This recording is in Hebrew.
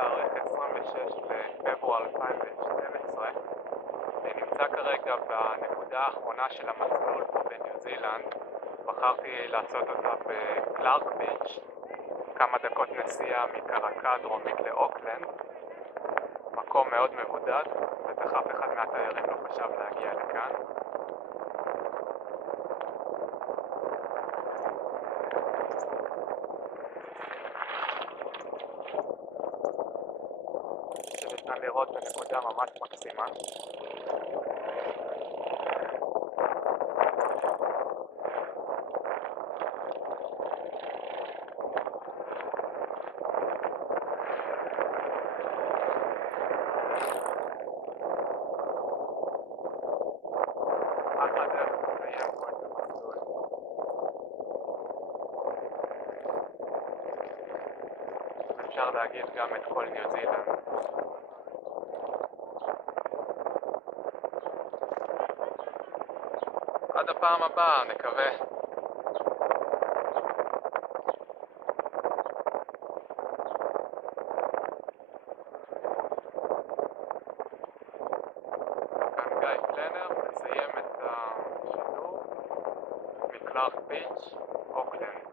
תאריך 26 בפברואר 2012. אני נמצא כרגע בנקודה האחרונה של המסלול פה בניו זילנד. בחרתי לעשות אותה בקלארק ביץ', כמה דקות נסיעה מקרקע דרומית לאוקלנד. מקום מאוד מבודד, בטח אף אחד מהתיירים לא חשב להגיע לכאן. שניתן לראות בנקודה ממש מקסימה. רק הדרך לסיים פה את המסלול. אפשר להגיד גם את כל ניו זילנד. עד הפעם הבאה, נקווה. כאן גיא פלנר מסיים את השידור מקלארק ביץ', אוקלנד.